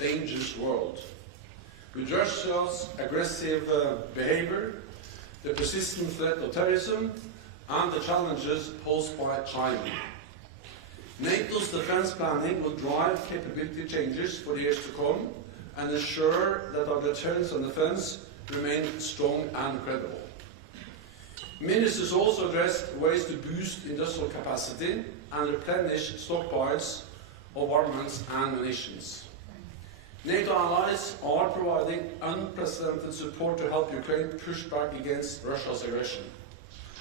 dangerous world. With Russia's aggressive behavior, the persistent threat of terrorism, and the challenges posed by China. NATO's defence planning will drive capability changes for the years to come and ensure that our deterrence and defence remain strong and credible. Ministers also addressed ways to boost industrial capacity and replenish stockpiles of armaments and munitions. NATO allies are providing unprecedented support to help Ukraine push back against Russia's aggression.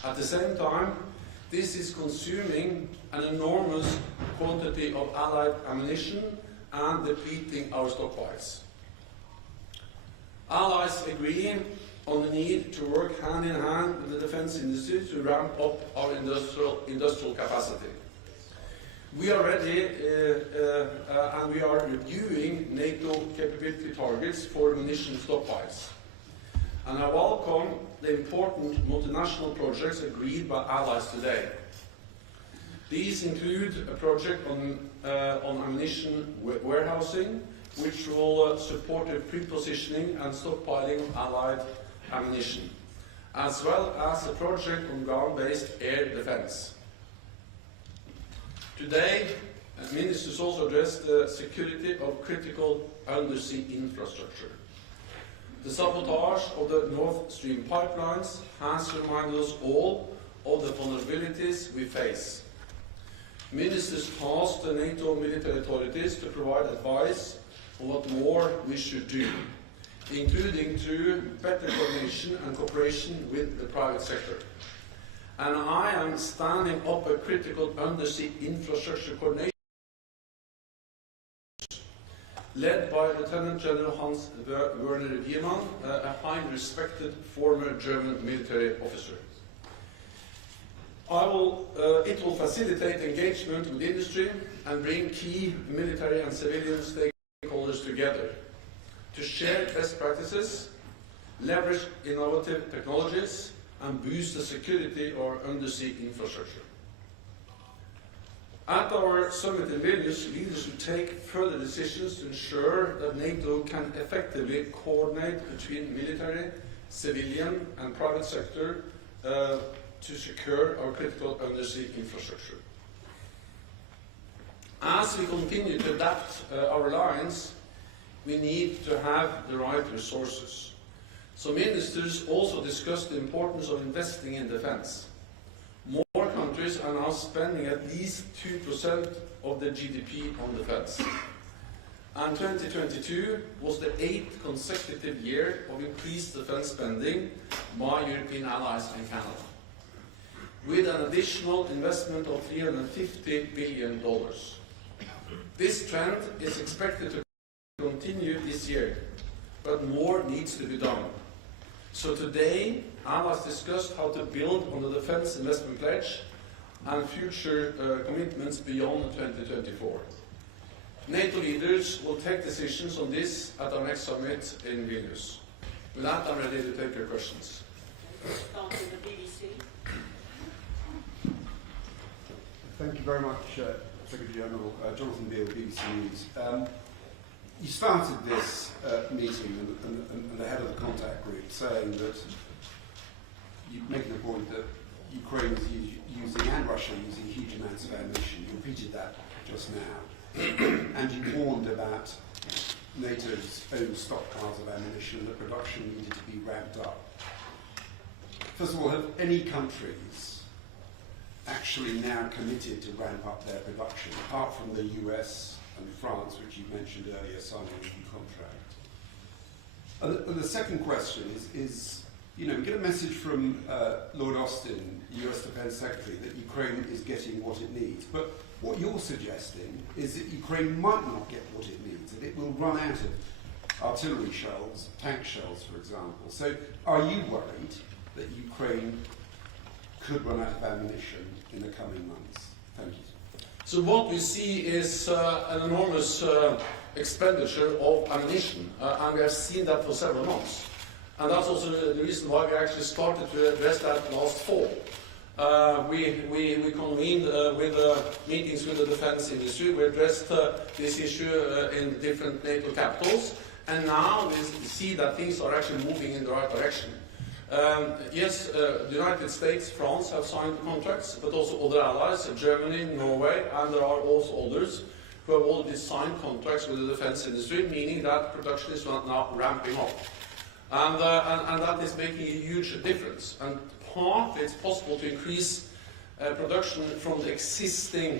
At the same time, this is consuming an enormous quantity of allied ammunition and depleting our stockpiles. Allies agree on the need to work hand in hand with the defence industry to ramp up our industrial capacity. We are ready and we are reviewing NATO capability targets for munition stockpiles. And I welcome the important multinational projects agreed by allies today. These include a project on ammunition warehousing, which will support the pre-positioning and stockpiling of allied ammunition, as well as a project on ground-based air defence. Today, ministers also addressed the security of critical undersea infrastructure. The sabotage of the Nord Stream pipelines has reminded us all of the vulnerabilities we face. Ministers tasked the NATO military authorities to provide advice on what more we should do, including through better coordination and cooperation with the private sector. And I am standing up a critical undersea infrastructure coordination led by Lieutenant General Hans Werner Wiemann, a highly respected former German military officer. It will facilitate engagement with industry and bring key military and civilian stakeholders together to share best practices, leverage innovative technologies, and boost the security of our undersea infrastructure. At our summit in Vilnius, leaders will take further decisions to ensure that NATO can effectively coordinate between military, civilian, and private sector to secure our critical undersea infrastructure. As we continue to adapt our alliance, we need to have the right resources. So ministers also discussed the importance of investing in defence. More countries are now spending at least 2% of their GDP on defence. And 2022 was the 8th consecutive year of increased defence spending by European allies and Canada, with an additional investment of $350 billion. This trend is expected to continue this year, but more needs to be done. So today, allies discussed how to build on the Defence Investment Pledge and future commitments beyond 2024. NATO leaders will take decisions on this at our next summit in Vilnius. With that, I'm ready to take your questions. Start with the BBC. Thank you very much, Secretary General. Jonathan Beale, BBC News. You started this meeting and the head of the contact group saying that you're making the point that Ukraine is using and Russia using huge amounts of ammunition. You repeated that just now. And you warned about NATO's own stockpiles of ammunition, that production needed to be ramped up. First of all, have any countries actually now committed to ramp up their production, apart from the US and France, which you mentioned earlier, signing a new contract? And the second question is, you know, we get a message from Lord Austin, US Defence Secretary, that Ukraine is getting what it needs. But what you're suggesting is that Ukraine might not get what it needs, that it will run out of artillery shells, tank shells, for example. So are you worried that Ukraine could run out of ammunition in the coming months? Thank you. So what we see is an enormous expenditure of ammunition, and we have seen that for several months. And that's also the reason why we actually started to address that last fall. we convened with meetings with the defense industry. We addressed this issue in different NATO capitals, and now we see that things are actually moving in the right direction. Yes, the United States, France have signed contracts, but also other allies, Germany, Norway, and there are also others who have already signed contracts with the defense industry, meaning that production is now ramping up. And that is making a huge difference. And partly it's possible to increase production from the existing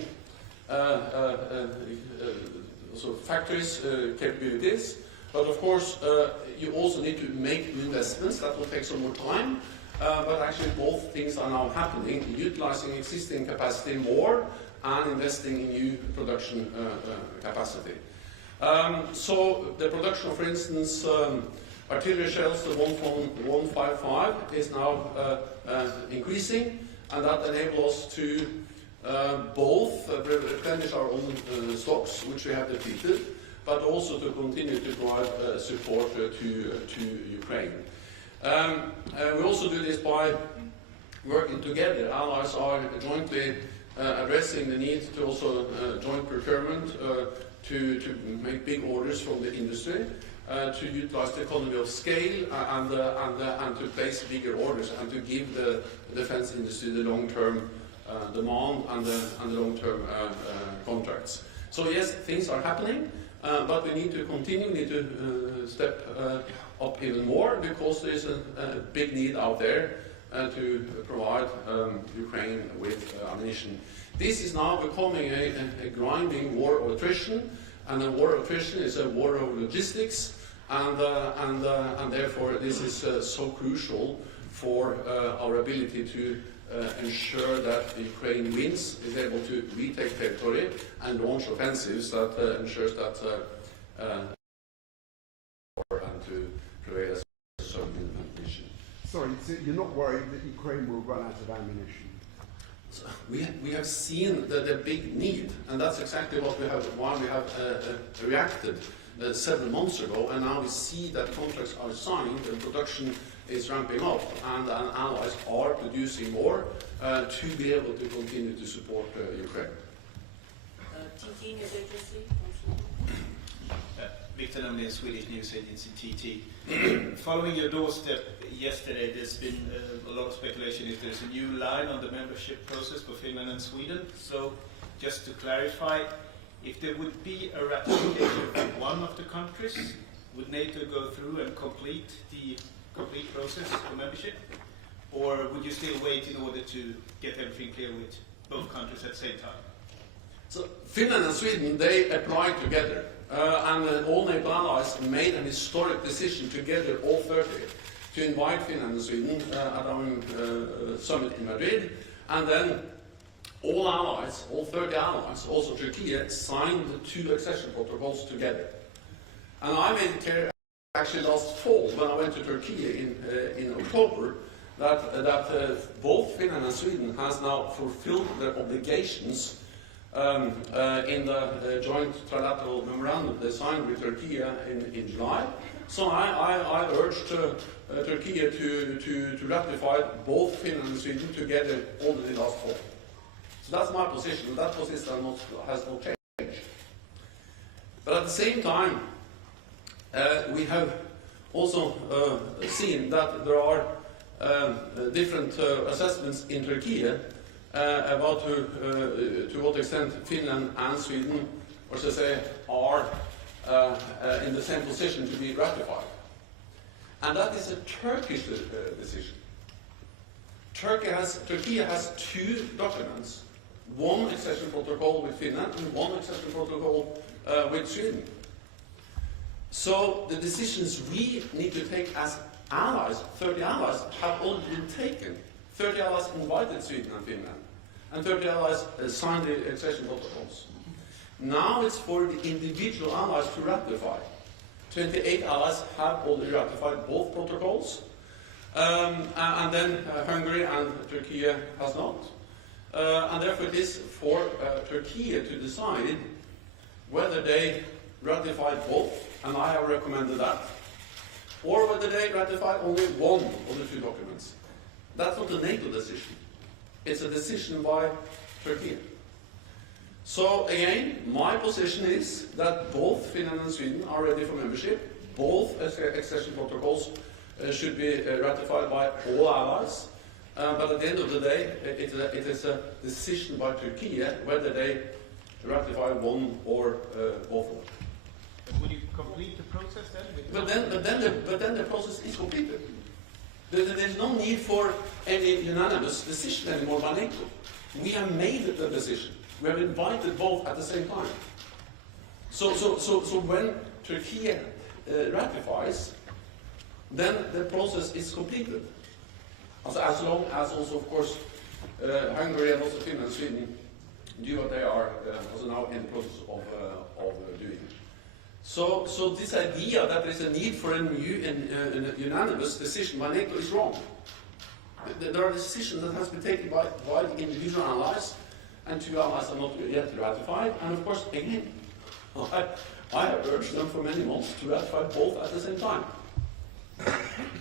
sort of factories' capabilities. But of course, you also need to make investments. That will take some more time. But actually, both things are now happening, utilizing existing capacity more and investing in new production capacity. So the production of, for instance, artillery shells, the 155, is now increasing, and that enables us to both replenish our own stocks, which we have depleted, but also to continue to drive support to Ukraine. We also do this by working together. Allies are jointly addressing the need to also joint procurement to make big orders from the industry, to utilize the economy of scale and to place bigger orders and to give the defense industry the long-term demand and the long-term contracts. So yes, things are happening. But we need to continue, we need to step up even more, because there is a big need out there to provide Ukraine with ammunition. This is now becoming a grinding war of attrition, and a war of attrition is a war of logistics, and therefore this is so crucial for our ability to ensure that Ukraine wins, is able to retake territory and launch offensives that ensures that and to prevail as a certain mission. Sorry, so you're not worried that Ukraine will run out of ammunition? So we have seen the big need, and that's exactly why we have reacted several months ago, and now we see that contracts are signed and production is ramping up, and allies are producing more to be able to continue to support Ukraine. TT News Agency. Victor Lemlin, Swedish news agency TT. Following your doorstep yesterday, there's been a lot of speculation if there's a new line on the membership process for Finland and Sweden. So, just to clarify, if there would be a ratification from one of the countries, would NATO go through and complete the complete process for membership? Or would you still wait in order to get everything clear with both countries at the same time? So Finland and Sweden, they applied together, and all NATO allies made an historic decision together, all 30, to invite Finland and Sweden at our summit in Madrid, and then all allies, all 30 allies, also Turkey, signed the 2 accession protocols together. And I made it clear actually last fall, when I went to Turkey in October, that both Finland and Sweden has now fulfilled their obligations in the joint trilateral memorandum they signed with Turkey in July. So I urged Turkey to ratify both Finland and Sweden together already last fall. So that's my position. That position has not changed. But at the same time, we have also seen that there are different assessments in Turkey about to what extent Finland and Sweden, or should I say, are in the same position to be ratified. And that is a Turkish decision. Turkey has 2 documents, one accession protocol with Finland and one accession protocol with Sweden. So the decisions we need to take as allies, 30 allies, have already been taken. 30 allies invited Sweden and Finland, and 30 allies signed the accession protocols. Now it's for the individual allies to ratify. 28 allies have already ratified both protocols, and then Hungary and Turkey has not. And therefore it is for Turkey to decide whether they ratify both, and I have recommended that, or whether they ratify only one of the 2 documents. That's not a NATO decision. It's a decision by Turkey. So again, my position is that both Finland and Sweden are ready for membership. Both accession protocols should be ratified by all allies. But at the end of the day, it is a decision by Turkey whether they ratify one or both of them. Would you complete the process then? But then the process is completed. There's no need for any unanimous decision anymore by NATO. We have made the decision. We have invited both at the same time. So when Turkey ratifies, then the process is completed. Also, as long as also, of course, Hungary and also Finland and Sweden do what they are also now in the process of doing. So this idea that there is a need for a new and unanimous decision by NATO is wrong. There are decisions that has been taken by the individual allies, and 2 allies are not yet ratified. And of course, again, I have urged them for many months to ratify both at the same time.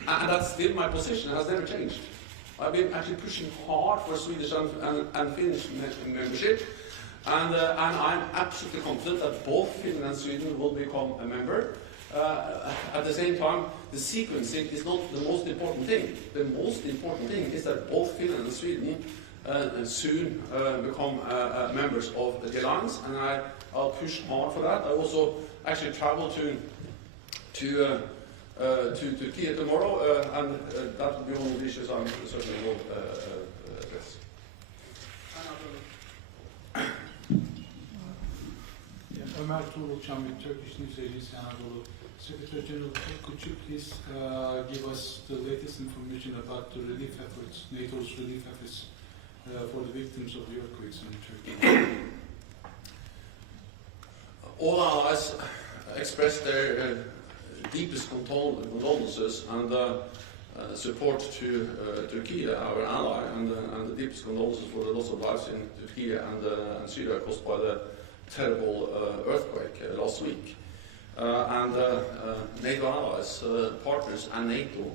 And that's still my position, it has never changed. I've been actually pushing hard for Swedish and Finnish membership, and I'm absolutely confident that both Finland and Sweden will become a member. At the same time, the sequencing is not the most important thing. The most important thing is that both Finland and Sweden soon become members of the alliance, and I'll push hard for that. I also actually travel to Turkey tomorrow, and that will be one of the issues I'm certainly will address. Ömer Tuğrulçan with Turkish News Agency Anadolu. Secretary General, could you please give us the latest information about the relief efforts, NATO's relief efforts for the victims of the earthquakes in Turkey? All allies expressed their deepest condolences and support to Turkey, our ally, and the deepest condolences for the loss of lives in Turkey and Syria caused by the terrible earthquake last week. And NATO allies, partners, and NATO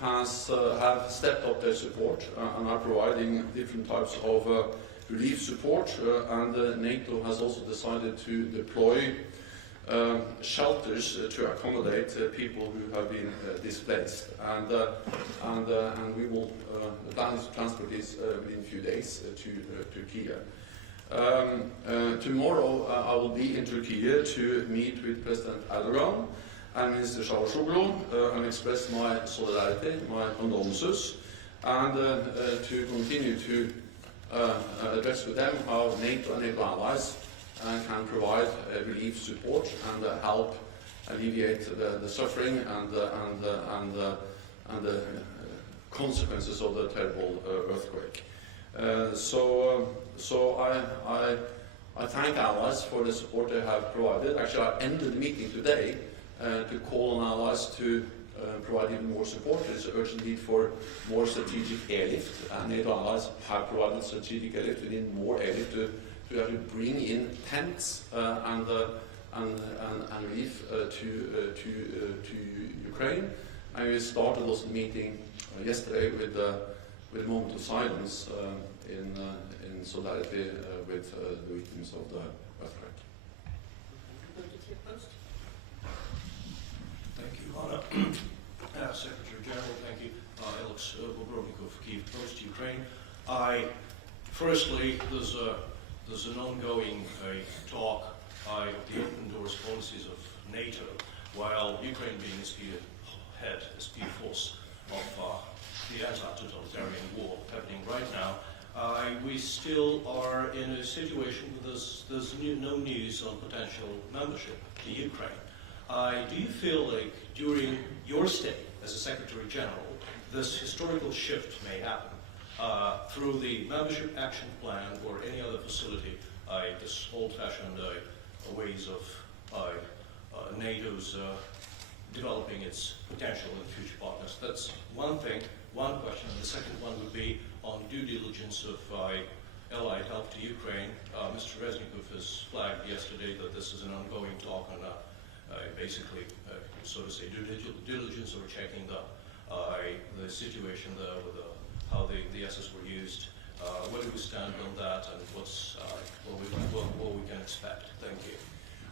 have stepped up their support and are providing different types of relief support. And NATO has also decided to deploy shelters to accommodate people who have been displaced. And we will plan to transport these within a few days to Turkey. Tomorrow I will be in Turkey to meet with President Erdogan and Minister Çavuşoğlu and express my solidarity, my condolences, and to continue to address with them how NATO and NATO allies can provide relief support and help alleviate the suffering and the consequences of the terrible earthquake. So I thank allies for the support they have provided. Actually, I ended the meeting today to call on allies to provide even more support. There's an urgent need for more strategic airlift, and NATO allies have provided strategic airlift. We need more airlift to actually bring in tents and relief to Ukraine. And we started also the meeting yesterday with a moment of silence in solidarity with the victims of the earthquake. Firstpost. Thank you, Anna. Secretary General, thank you. Alex Bobrovnikov, Kyiv Post, Ukraine. Firstly, there's an ongoing talk of the open doors policies of NATO, while Ukraine being the spear force of the anti-totalitarian war happening right now. We still are in a situation where there's no news on potential membership to Ukraine. Do you feel like during your stay as a Secretary General, this historical shift may happen through the membership action plan or any other facility, this old-fashioned ways of NATO's developing its potential and future partners? That's one thing, one question. And the second one would be on due diligence of allied help to Ukraine. Mr. Reznikov has flagged yesterday that this is an ongoing talk on basically, so to say, due diligence or checking the situation there with how the assets were used Where do we stand on that, and what's what we can expect? Thank you.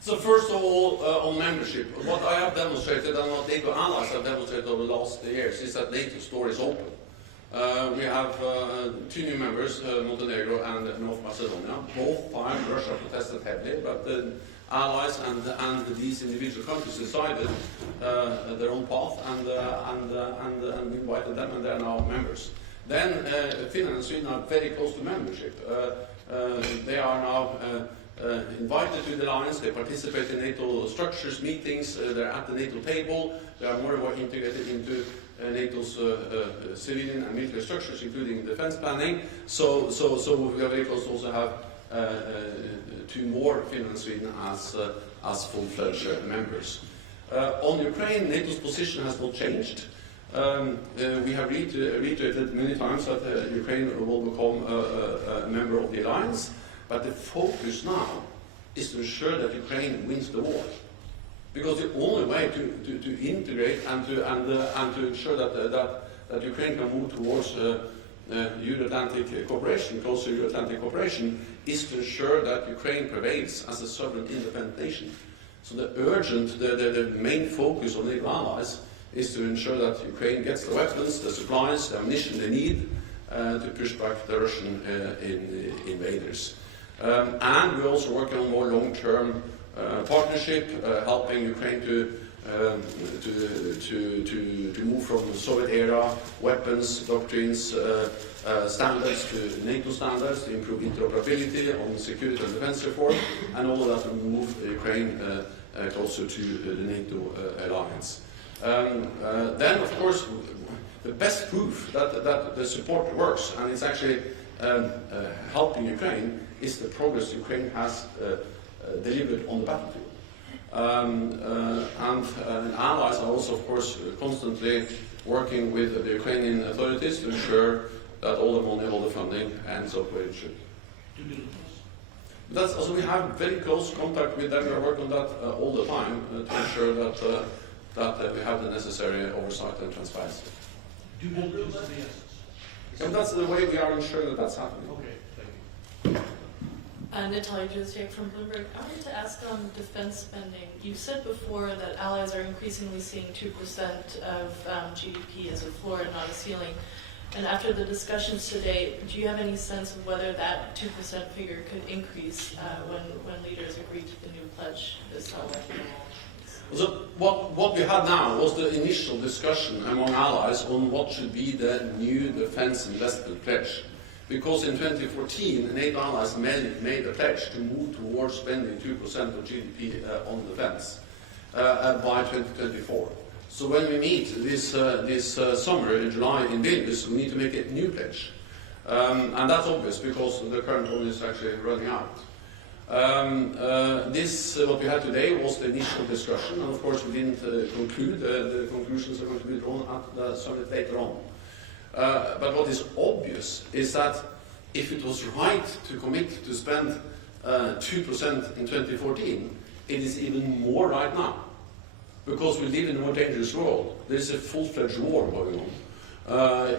So first of all, on membership, what I have demonstrated and what NATO allies have demonstrated over the last years is that NATO's door is open. We have 2 new members, Montenegro and North Macedonia. Both times Russia protested heavily, but the allies and these individual countries decided their own path and invited them, and they are now members. Then Finland and Sweden are very close to membership. They are now invited to the alliance, they participate in NATO structures, meetings, they're at the NATO table, they are more and more integrated into NATO's civilian and military structures, including defense planning. So we are very close to also have 2 more, Finland and Sweden, as full-fledged members. On Ukraine, NATO's position has not changed. We have reiterated many times that Ukraine will become a member of the alliance, but the focus now is to ensure that Ukraine wins the war. Because the only way to integrate and to ensure that Ukraine can move towards Euro-Atlantic cooperation, closer Euro-Atlantic cooperation, is to ensure that Ukraine prevails as a sovereign, independent nation. So the main focus of NATO allies is to ensure that Ukraine gets the weapons, the supplies, the ammunition they need to push back the Russian invaders. And we're also working on more long-term partnership, helping Ukraine to move from Soviet-era weapons, doctrines, standards to NATO standards, to improve interoperability on security and defense reform, and all of that to move Ukraine closer to the NATO alliance. Then, of course, the best proof that the support works, and it's actually helping Ukraine, is the progress Ukraine has delivered on the battlefield. And allies are also, of course, constantly working with the Ukrainian authorities to ensure that all the money, all the funding ends up where it should. That's also, we have very close contact with them. We work on that all the time to ensure that we have the necessary oversight and transparency. Due diligence is the essence. And that's the way we are ensuring that that's happening. Okay, thank you. Natalia Josiak from Bloomberg. I wanted to ask on defense spending. You said before that allies are increasingly seeing 2% of GDP as a floor and not a ceiling. And after the discussions today, do you have any sense of whether that 2% figure could increase when leaders agreed to the new pledge this summer? So what we had now was the initial discussion among allies on what should be the new defense investment pledge. Because in 2014, NATO allies made a pledge to move towards spending 2% of GDP on defense by 2024. So when we meet this summer in July in Vilnius, we need to make a new pledge. And that's obvious because the current one is actually running out. What we had today was the initial discussion, and of course we didn't conclude. The conclusions are going to be drawn at the summit later on. But what is obvious is that if it was right to commit to spend 2% in 2014, it is even more right now. Because we live in a more dangerous world. There is a full-fledged war going on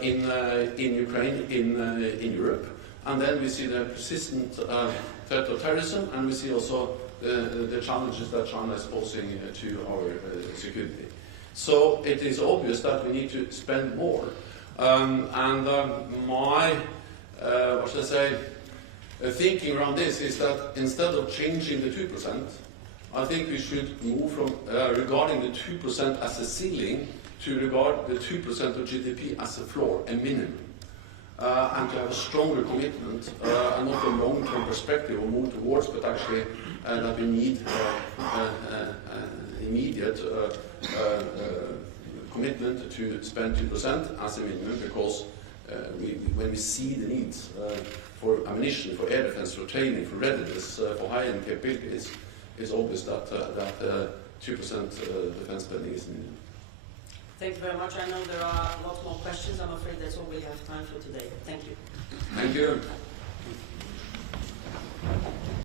in Ukraine, in Europe. And then we see the persistent threat of terrorism, and we see also the challenges that China is posing to our security. So it is obvious that we need to spend more. My thinking around this is that instead of changing the 2%, I think we should move from regarding the 2% as a ceiling to regard the 2% of GDP as a floor, a minimum. And to have a stronger commitment, and not a long-term perspective or move towards, but actually that we need immediate commitment to spend 2% as a minimum, because when we see the needs for ammunition, for air defense, for training, for readiness, for high-end capabilities, it's obvious that 2% defense spending is needed. Thank you very much. I know there are a lot more questions. I'm afraid that's all we have time for today. Thank you. Thank you.